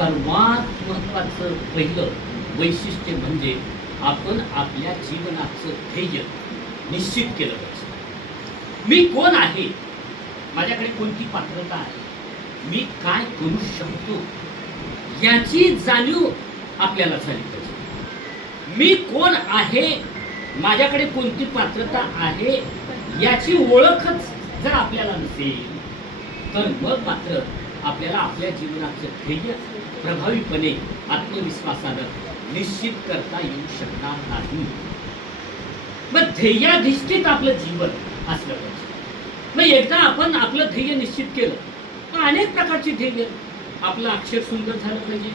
सर्वात महत्त्वाचं पहिलं वैशिष्ट्य म्हणजे आपण आपल्या जीवनाचं ध्येय निश्चित केलं पाहिजे. मी कोण आहे, माझ्याकडे कोणती पात्रता आहे, मी काय करू शकतो याची जाणीव आपल्याला झाली पाहिजे. मी कोण आहे, माझ्याकडे कोणती पात्रता आहे याची ओळखच जर आपल्याला नसेल तर मग मात्र आपल्याला आपल्या जीवनाचं ध्येय प्रभावीपणे आत्मविश्वासानं निश्चित करता येऊ शकणार नाही. मग ध्येयाधिष्ठित आपलं जीवन असलं पाहिजे. मग एकदा आपण आपलं ध्येय निश्चित केलं तर अनेक प्रकारची ध्येय. आपलं अक्षर सुंदर झालं पाहिजे,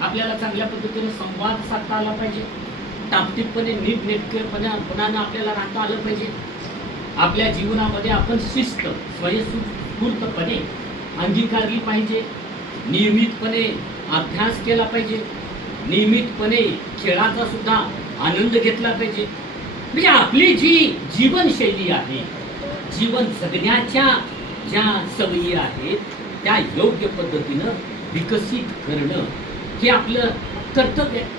आपल्याला चांगल्या पद्धतीने संवाद साधता आला पाहिजे, टापटीपणे नीटनेटकेपणानं आपल्याला राहता आलं पाहिजे. आपल्या जीवनामध्ये आपण शिस्त स्वयंस्फूर्तपणे अंगीकारली पाहिजे. नियमितपणे अभ्यास केला पाहिजे, नियमितपणे खेळाचा सुद्धा आनंद घेतला पाहिजे. म्हणजे आपली जी जीवनशैली आहे, जीवन जगण्याच्या ज्या सवयी आहेत त्या योग्य पद्धतीनं विकसित करणं हे आपलं कर्तव्य आहे.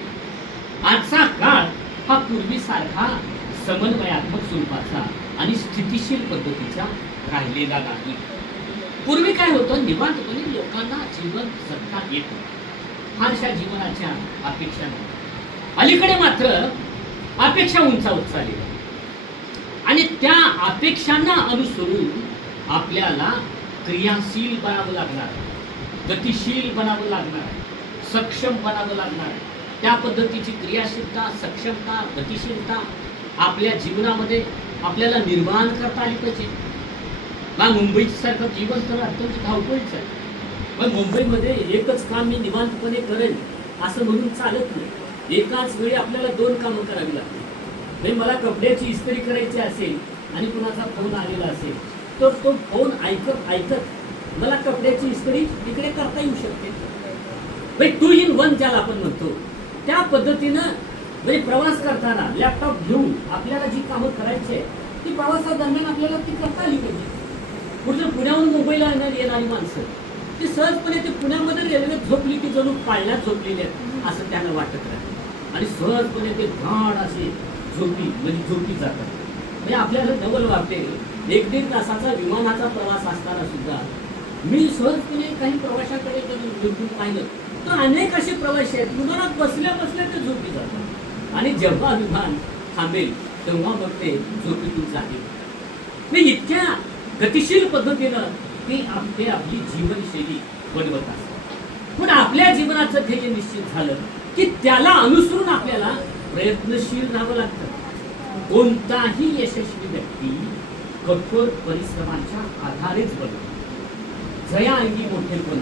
आजचा काळ हा पूर्वीसारखा समन्वयात्मक स्वरूपाचा आणि स्थितिशील पद्धतीचा राहिलेला नाही. पूर्वी काय होतं, निवांतपणे लोकांना जीवन जगता येत होतं, फारशा जीवनाच्या अपेक्षा नव्हत्या. अलीकडे मात्र अपेक्षा उंचावत चालल्या आणि त्या अपेक्षांना अनुसरून आपल्याला क्रियाशील बनावं लागणार, गतिशील बनावं लागणार, सक्षम बनावं लागणार. त्या पद्धतीची क्रियाशीलता, सक्षमता, गतिशीलता आपल्या जीवनामध्ये आपल्याला निर्माण करता आली पाहिजे. मग मुंबईसारखं जीवन तर अत्यंत धावपळीचं आहे. मग मुंबईमध्ये एकच काम मी निवांतपणे करेन असं म्हणून चालत नाही. एकाच वेळी आपल्याला दोन कामं करावी लागतील. म्हणजे मला कपड्याची इस्त्री करायची असेल आणि कुणाचा फोन आलेला असेल तर तो फोन ऐकत ऐकत मला कपड्याची इस्त्री तिकडे करता येऊ शकते. म्हणजे 2 in 1 ज्याला आपण म्हणतो त्या पद्धतीनं म्हणजे प्रवास करताना लॅपटॉप घेऊन आपल्याला जी कामं करायची आहे ती प्रवासादरम्यान आपल्याला ती करता आली पाहिजे. पुढचं पुण्याहून मुंबईला येणारी माणसं ती सहजपणे ते पुण्यामध्ये रेल्वेत झोपली की जणू पाळण्यात झोपलेली आहेत असं त्यांना वाटत राहतं आणि सहजपणे ते घाण असे झोपी जातात. म्हणजे आपल्याला डबल वाटते. 1-1.5 तासाचा विमानाचा प्रवास असताना सुद्धा मी सहजपणे काही प्रवाशाकडे जर पाहिलं तर अनेक असे प्रवासी आहेत विमानात बसल्या बसल्या ते झोपी जातात आणि जेव्हा विमान थांबेल तेव्हा मग ते झोपेतून जातील. मी इतक्या गतिशील पद्धतीनं ती आपली जीवनशैली बनवत असतात. पण आपल्या जीवनाचं ध्येय निश्चित झालं की त्याला अनुसरून आपल्याला प्रयत्नशील राहावं लागतं. कोणताही यशस्वी व्यक्ती कठोर परिश्रमाच्या आधारेच बनतो. जया अंगी मोठेपण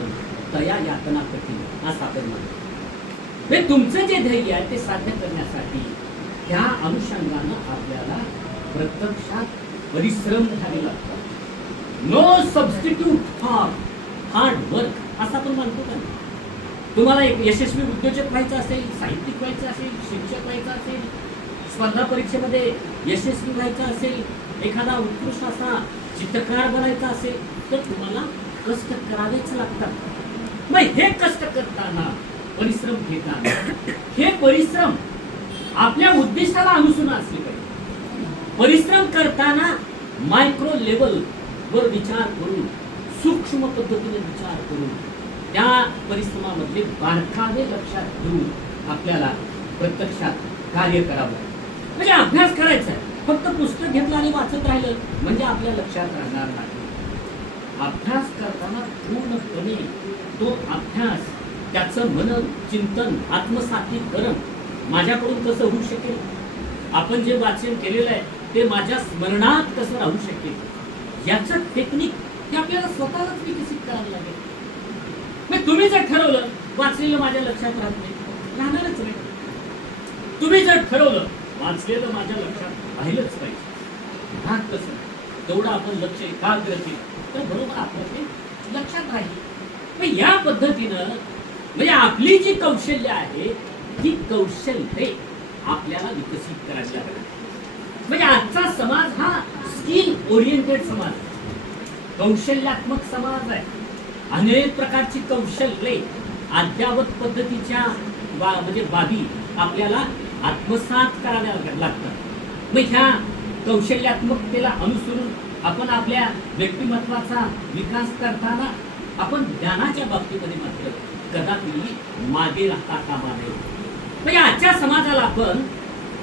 तया यातना कठीण असं आपण म्हणतो. तुमचं जे ध्येय आहे ते साध्य करण्यासाठी त्या अनुषंगानं आपल्याला प्रत्यक्षात परिश्रम घ्यावे लागतात. No substitute for hard work असं आपण म्हणतो का. तुम्हाला एक यशस्वी उद्योजक व्हायचं असेल, साहित्यिक व्हायचं असेल, शिक्षक व्हायचं असेल, स्पर्धा परीक्षेमध्ये यशस्वी व्हायचं असेल, एखादा उत्कृष्ट असा चित्रकार बनायचा असेल तर तुम्हाला कष्ट करावेच लागतात. मग हे कष्ट करताना, परिश्रम घेताना हे परिश्रम आपल्या उद्दिष्टाला अनुसरून असले पाहिजे. परिश्रम करताना मायक्रो लेवल वर विचार करून, सूक्ष्म पद्धतीने विचार करून त्या परिश्रमामधले बारकावे लक्षात घेऊन आपल्याला प्रत्यक्षात कार्य करावं. म्हणजे अभ्यास करायचा आहे, फक्त पुस्तक घेतलं आणि वाचत राहिलं म्हणजे आपल्या लक्षात राहणार नाही. अभ्यास करताना पूर्णपणे तो अभ्यास, त्याचं मनन चिंतन, आत्मसातीकरण माझ्याकडून कसं होऊ शकेल, आपण जे वाचन केलेलं आहे ते माझ्या स्मरणात कसं राहू शकेल, याचं टेक्निक हे आपल्याला स्वतःलाच विकसित करावं लागेल. मग तुम्ही जर ठरवलं वाचलेलं माझ्या लक्षात राहत नाही, राहणारच नाही. तुम्ही जर ठरवलं वाचलेलं माझ्या लक्षात राहिलंच पाहिजे, राहत कसं तेवढं आपण लक्ष एकाग्र केलं तर बरोबर आपलं ते लक्षात राहील. मग या पद्धतीनं म्हणजे आपली जी कौशल्य आहे ती कौशल्ये आपल्याला विकसित करायची लागतात. म्हणजे आजचा समाज हा स्किल ओरिएंटेड समाज, कौशल्यात्मक समाज आहे. अनेक प्रकारची कौशल्ये अद्यावत पद्धतीच्या म्हणजे बाबी आपल्याला आत्मसात कराव्या लागतात. मग ह्या कौशल्यात्मकतेला अनुसरून आपण आपल्या व्यक्तिमत्वाचा विकास करताना आपण ज्ञानाच्या बाबतीमध्ये मात्र कदापि मागे राहता कामा नये. म्हणजे आजच्या समाजाला आपण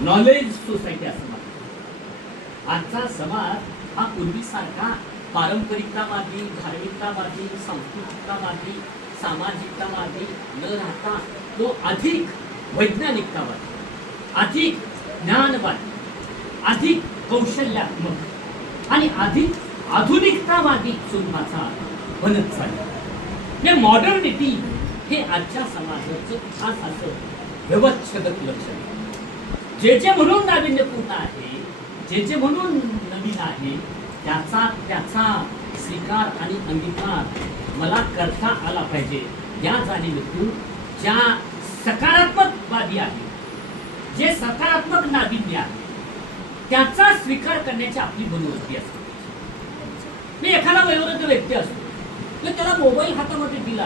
नॉलेज सोसायटी असं म्हणतो. आजचा समाज हा पूर्वीसारखा पारंपरिकतावादी, धार्मिकतावादी, सांस्कृतिकतावादी, सामाजिकतावादी न राहता तो अधिक वैज्ञानिकतावादी, अधिक ज्ञानवादी, अधिक कौशल्यात्मक आणि अधिक आधुनिकतावादी स्वरूपाचा बनत चालला. हे मॉडर्निटी हे आजच्या समाजाचं खास असं व्यवस्थित लक्षण. जे जे म्हणून नाविन्यपूर्ण आहे, जे जे म्हणून नवीन आहे, त्याचा स्वीकार आणि अंगीकार मला करता आला पाहिजे. या जाणीवेतून ज्या सकारात्मक बाबी आहे, जे सकारात्मक नाविन्य आहे, त्याचा स्वीकार करण्याची आपली मनोवृत्ती असते. मी एखादा वयोवृद्ध व्यक्ती असतो तर त्याला मोबाईल हातामध्ये दिला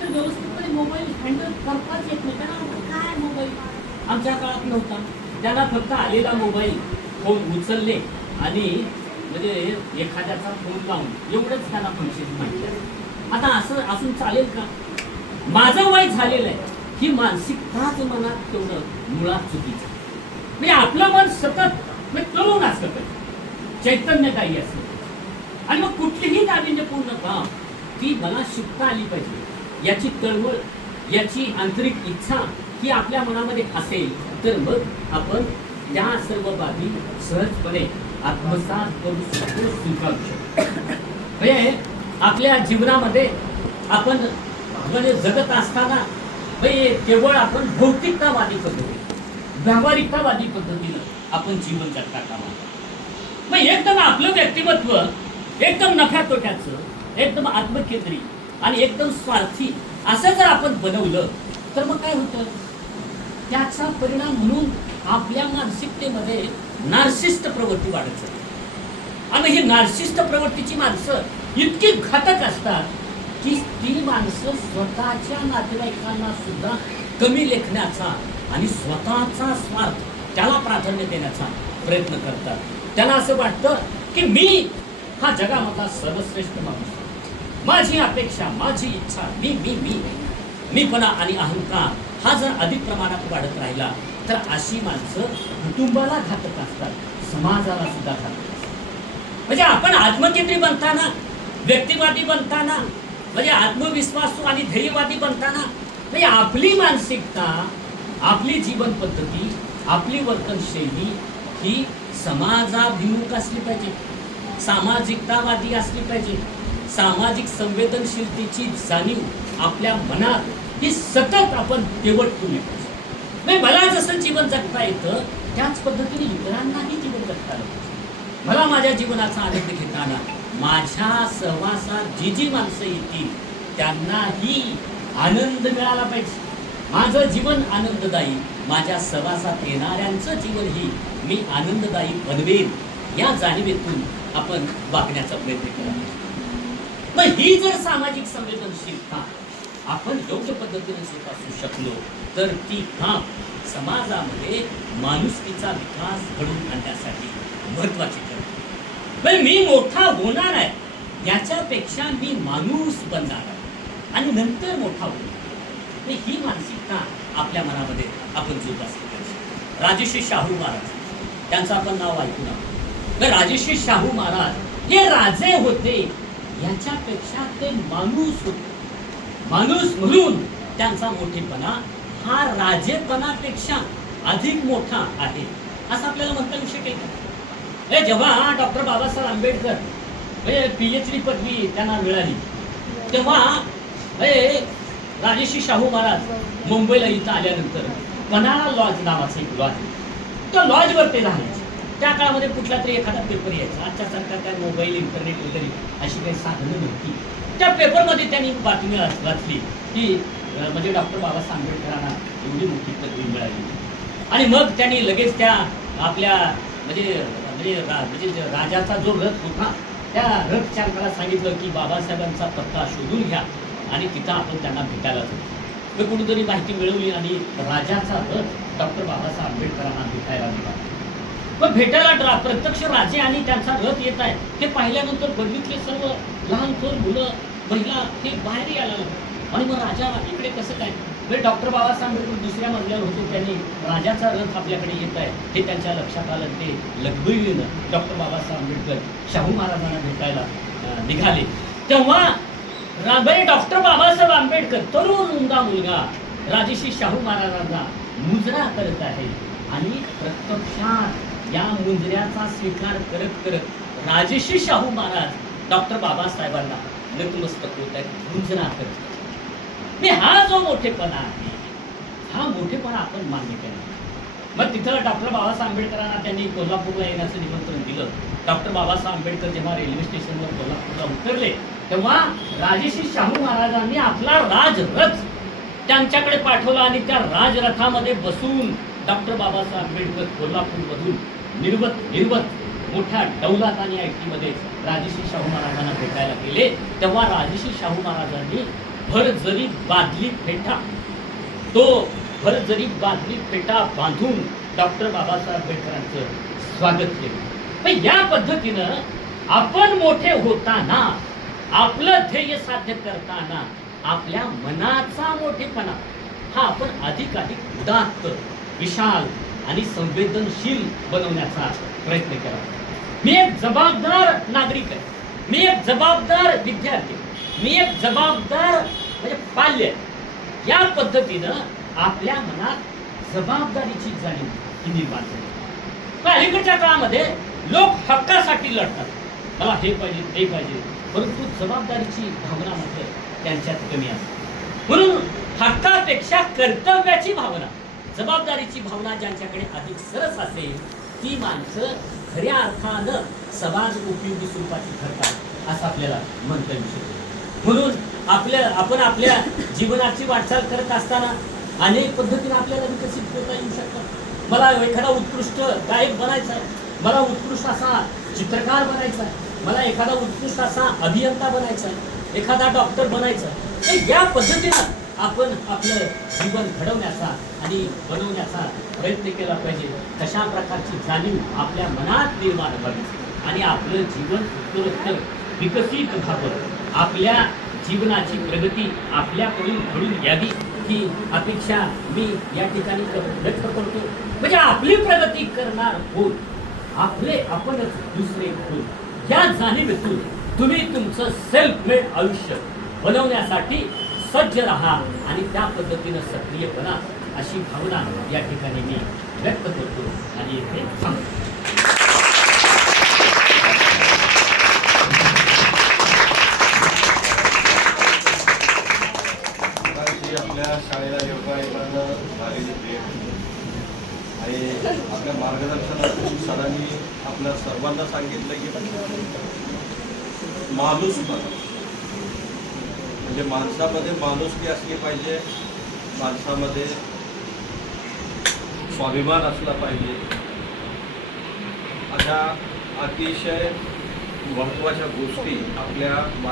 तर व्यवस्थितपणे मोबाईल हँडल करताच येत नाही. त्याला काय मोबाईल आमच्या काळात नव्हता. त्याला फक्त आलेला मोबाईल फोन उचलले आणि म्हणजे एखाद्याचा फोन लावून एवढंच त्याला फंक्शन माहिती आहे. आता असं असून चालेल का? माझं वय झालेलं आहे ही मानसिकताच मनात तेवढं मुळात चुकीचं. म्हणजे आपलं मन सतत तरुण असतं पाहिजे, चैतन्यदायी असतं. आणि मग कुठलीही नाविन्यपूर्ण काम ती मला शिकता आली पाहिजे याची तळमळ, याची आंतरिक इच्छा ही आपल्या मनामध्ये असेल तर मग आपण त्या सर्व बाबी सहजपणे आत्मसात करू शकतो, स्वीकारू शकतो. म्हणजे आपल्या जीवनामध्ये आपण म्हणजे जगत असताना केवळ आपण भौतिकतावादी पद्धती, व्यावहारिकतावादी पद्धतीनं आपण जीवन जगता कामा. मग एकदम आपलं व्यक्तिमत्व एकदम नफ्या तोट्याचं, एकदम आत्मकेंद्री आणि एकदम स्वार्थी असं जर आपण बनवलं तर मग काय होतं? त्याचा परिणाम म्हणून आपल्या मानसिकतेमध्ये नार्सिस्ट प्रवृत्ती वाढत जाते. आणि ही नार्सिस्ट प्रवृत्तीची माणसं इतकी घातक असतात की ती माणसं स्वतःच्या नातेवाईकांना सुद्धा कमी लेखण्याचा आणि स्वतःचा स्वार्थ त्याला प्राधान्य देण्याचा प्रयत्न करतात. त्यांना असं वाटतं की मी हा जगामधला सर्वश्रेष्ठ माणूस, माझी अपेक्षा, माझी इच्छा, मीपणा आणि अहंकार हा जर अधिक प्रमाणात वाढत राहिला तर अशी माणसं कुटुंबाला घातक असतात, समाजाला सुद्धा घातक असतात. म्हणजे आपण आत्मकेंद्री बनताना, व्यक्तिवादी बनताना, म्हणजे आत्मविश्वासू आणि ध्येयवादी बनताना म्हणजे आपली मानसिकता, आपली जीवन पद्धती, आपली वर्तनशैली ही समाजाभिमुख असली पाहिजे, सामाजिकतावादी असली पाहिजे. सामाजिक संवेदनशीलतेची जाणीव आपल्या मनात ही सतत आपण तेवढ ठेवली पाहिजे. मला जसं जीवन जगता येतं त्याच पद्धतीने इतरांनाही जीवन जगता आलं पाहिजे. मला माझ्या जीवनाचा आनंद घेताना माझ्या सहवासात जी माणसं येतील त्यांनाही आनंद मिळाला पाहिजे. माझं जीवन आनंददायी, माझ्या सहवासात येणाऱ्यांचं जीवनही मी आनंददायी बनवेन या जाणीवेतून आपण वागण्याचा प्रयत्न केला पाहिजे. मग ही जर सामाजिक संवेदनशीलता आपण योग्य पद्धतीने जोपासू शकलो तर ती काम समाजामध्ये माणुसकीचा विकास घडवून आणण्यासाठी महत्वाची ठरते. मी मोठा होणार आहे याच्यापेक्षा मी माणूस बनणार आहे आणि नंतर मोठा होणार, ही मानसिकता आपल्या मनामध्ये आपण जोपासली पाहिजे. राजश्री शाहू महाराज त्यांचं आपण नाव ऐकून आहोत. राजश्री शाहू महाराज हे राजे होते याच्यापेक्षा ते माणूस होते. माणूस म्हणून त्यांचा मोठेपणा हा राजेपणापेक्षा अधिक मोठा आहे असं आपल्याला म्हणता येऊ शकेल का? जेव्हा डॉक्टर बाबासाहेब आंबेडकर PhD पदवी त्यांना मिळाली तेव्हा राजश्री शाहू महाराज मुंबईला इथं आल्यानंतर पन्हाळा लॉज नावाचा एक लॉज, त्या लॉजवर ते राहायचे. त्या काळामध्ये कुठला तरी एखादा पेपर यायचा. आजच्यासारखा त्या मोबाईल, इंटरनेट वगैरे अशी काही साधनं नव्हती. त्या पेपरमध्ये त्यांनी बातमी वाचली की म्हणजे डॉक्टर बाबासाहेब आंबेडकरांना एवढी मोठी पदवी मिळाली. आणि मग त्यांनी लगेच त्या आपल्या म्हणजे राजाचा जो रथ होता त्या रथ चालकाला सांगितलं की बाबासाहेबांचा पत्ता शोधून घ्या आणि तिथं आपण त्यांना भेटायला जाऊ. मी कुठेतरी माहिती मिळवली आणि राजाचा रथ डॉक्टर बाबासाहेब आंबेडकरांना भेटायला निघाला. पण भेटायला प्रत्यक्ष राजे आणि त्यांचा रथ येत आहे ते पाहिल्यानंतर बघितले सर्व लहान थोर मुलं महिला ते बाहेर यायला लागले. आणि मग राजा इकडे कसं काय, डॉक्टर बाबासाहेब आंबेडकर दुसऱ्या मजल्यावर होते, त्यांनी राजाचा रथ आपल्याकडे येत आहे हे त्यांच्या लक्षात आलं. ते लगबगीनं डॉक्टर बाबासाहेब आंबेडकर शाहू महाराजांना भेटायला निघाले. तेव्हा डॉक्टर बाबासाहेब आंबेडकर तरुण उमदा मुलगा राजर्षी शाहू महाराजांना मुजरा करत आहे आणि प्रत्यक्षात या मुजऱ्याचा स्वीकार करत करत राजर्षी शाहू महाराज डॉक्टर बाबासाहेबांना नतमस्तक होत आहेत, मुजरा करत. मी हा जो मोठेपणा आहे हा मोठेपणा आपण मान्य केला. मग तिथं डॉक्टर बाबासाहेब आंबेडकरांना त्यांनी कोल्हापूरला येण्याचं निमंत्रण दिलं. डॉक्टर बाबासाहेब आंबेडकर जेव्हा रेल्वे स्टेशनवर कोल्हापूरला उतरले तेव्हा राजर्षी शाहू महाराजांनी आपला राजरथ त्यांच्याकडे पाठवला आणि त्या राजरथामध्ये बसून डॉक्टर बाबासाहेब आंबेडकर कोल्हापूरमधून निर्वत मोठ्या डौलात आणि ऐटीमध्ये राजर्षी शाहू महाराजांना भेटायला गेले. तेव्हा राजर्षी शाहू महाराजांनी भरजरी बादली फेटा बांधून डॉक्टर बाबासाहेब आंबेडकरांचं स्वागत केलं. पण या पद्धतीनं आपण मोठे होताना आपलं ध्येय साध्य करताना आपल्या मनाचा मोठेपणा हा आपण अधिकाधिक उदात्त, विशाल आणि संवेदनशील बनवण्याचा प्रयत्न केला. मी एक जबाबदार नागरिक आहे, मी एक जबाबदार विद्यार्थी, मी एक जबाबदार म्हणजे पाल्य. या पद्धतीनं आपल्या मनात जबाबदारीची जाणीव ही निर्माण झाली. अलीकडच्या काळामध्ये लोक हक्कासाठी लढतात, मला हे पाहिजे ते पाहिजे, परंतु जबाबदारीची भावना मात्र त्यांच्यात कमी असते. म्हणून हक्कापेक्षा कर्तव्याची भावना, जबाबदारीची भावना ज्यांच्याकडे अधिक सरस असेल ती माणसं खऱ्या अर्थानं समाज उपयोगी स्वरूपाची ठरतात असं आपल्याला म्हणता येऊ शकते. म्हणून आपण आपल्या जीवनाची वाटचाल करत असताना अनेक पद्धतीने आपल्याला विकसित होता येऊ शकतात. मला एखादा उत्कृष्ट गायक बनायचा आहे, मला उत्कृष्ट असा चित्रकार बनायचा आहे, मला एखादा उत्कृष्ट असा अभियंता बनायचा आहे, एखादा डॉक्टर बनायचा आहे. या पद्धतीनं आपण आपलं जीवन घडवण्याचा आणि बनवण्याचा प्रयत्न केला पाहिजे. कशा प्रकारची जाणीव आपल्या मनात निर्माण व्हावी आणि आपलं जीवन उत्तरोत्तर विकसित व्हावं, आपल्या जीवनाची प्रगती आपल्याकडून घडून यावी ही अपेक्षा मी या ठिकाणी व्यक्त करतो. म्हणजे आपली प्रगती करणार कोण, आपणच दुसरे कोण, या जाणीवेतून तुम्ही तुमचं सेल्फ मेड आयुष्य बनवण्यासाठी सज्ज राहा आणि त्या पद्धतीनं सक्रिय बना अशी भावना या ठिकाणी मी व्यक्त करतो आणि इथे थांबतो. आपल्या शाळेला योगायोगानं झालेली भेट आणि आपल्या मार्गदर्शनातून सरांनी आपल्या सर्वांना सांगितलं की माणूसपणा म्हणजे माणसामध्ये माणुसकी असली पाहिजे, माणसामध्ये स्वाभिमान असला पाहिजे. अशा अतिशय महत्त्वाच्या गोष्टी आपल्या